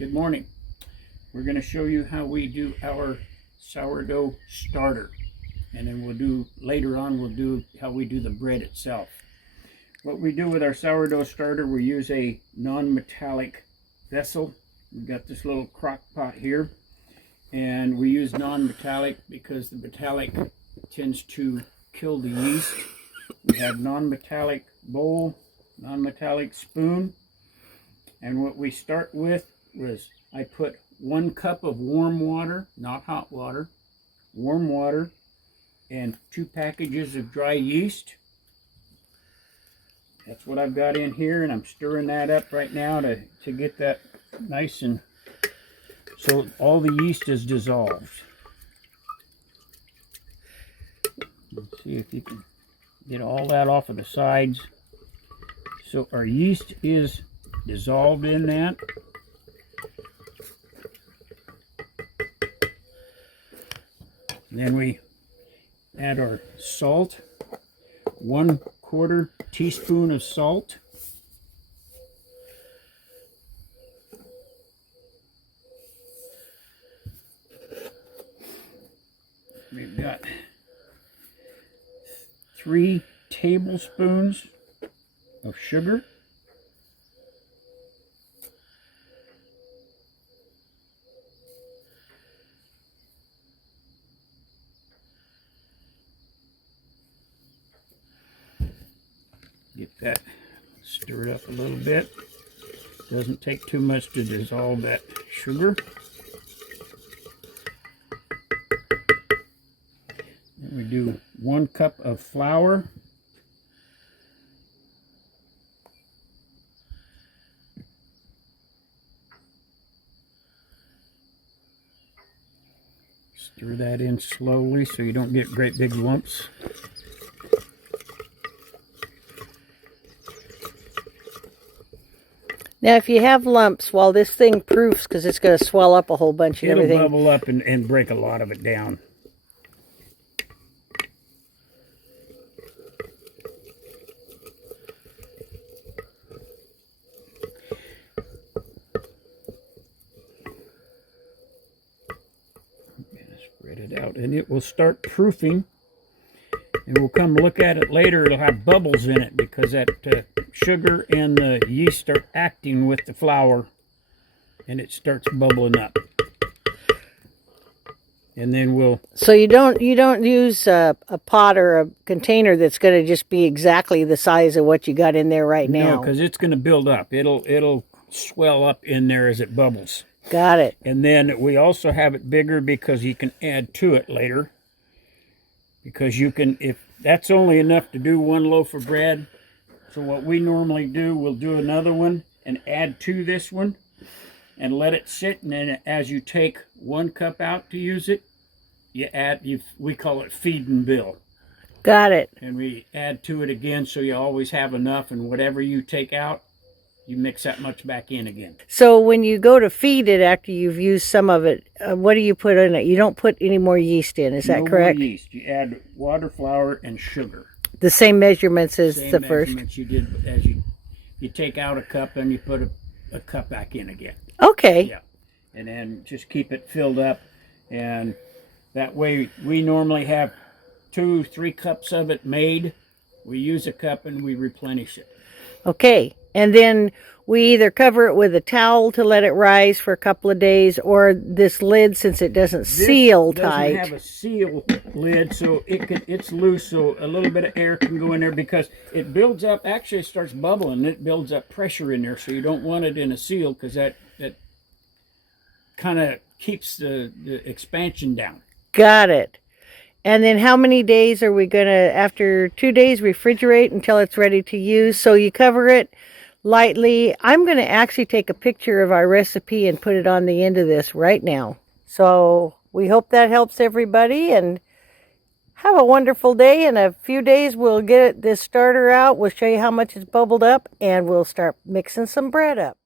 Good morning. We're going to show you how we do our sourdough starter, and then later on we'll do how we do the bread itself. What we do with our sourdough starter, we use a non-metallic vessel. We've got this little crock pot here, and we use non-metallic because the metallic tends to kill the yeast. We have non-metallic bowl, non-metallic spoon, and what we start with was I put 1 cup of warm water, not hot water, warm water, and 2 packages of dry yeast. That's what I've got in here, and I'm stirring that up right now to get that nice and so all the yeast is dissolved. Let's see if you can get all that off of the sides. So our yeast is dissolved in that. Then we add our salt, 1/4 teaspoon of salt. We've got 3 tablespoons of sugar. Get that stirred up a little bit. Doesn't take too much to dissolve that sugar. Then we do 1 cup of flour. Stir that in slowly so you don't get great big lumps. Now, if you have lumps, while this thing proofs, because it's going to swell up a whole bunch and everything. It'll bubble up and break a lot of it down. Spread it out, and it will start proofing. And we'll come look at it later. It'll have bubbles in it because that sugar and the yeast are acting with the flour, and it starts bubbling up. And then we'll. So you don't use a pot or a container that's going to just be exactly the size of what you got in there right now. No, because it's going to build up. It'll swell up in there as it bubbles. Got it. And then we also have it bigger because you can add to it later. Because you can, if that's only enough to do 1 loaf of bread, so what we normally do, we'll do another one and add to this one and let it sit, and then as you take 1 cup out to use it, we call it feed and bill. Got it. And we add to it again, so you always have enough, and whatever you take out, you mix that much back in again. So when you go to feed it after you've used some of it, what do you put in it? You don't put any more yeast in, is that correct? No more yeast. You add water, flour, and sugar. The same measurements as the first? Same measurements you did as you take out a cup and you put a cup back in again. Okay. Yeah. And then just keep it filled up, and that way we normally have 2-3 cups of it made. We use a cup and we replenish it. Okay. And then we either cover it with a towel to let it rise for a couple of days, or this lid, since it doesn't seal tight. It doesn't have a seal lid, so it's loose, so a little bit of air can go in there because it builds up. Actually, it starts bubbling. It builds up pressure in there, so you don't want it in a seal because that kind of keeps the expansion down. Got it. And then how many days are we going to, after 2 days, refrigerate until it's ready to use? So you cover it lightly. I'm going to actually take a picture of our recipe and put it on the end of this right now. So we hope that helps everybody, and have a wonderful day. In a few days, we'll get this starter out. We'll show you how much it's bubbled up, and we'll start mixing some bread up.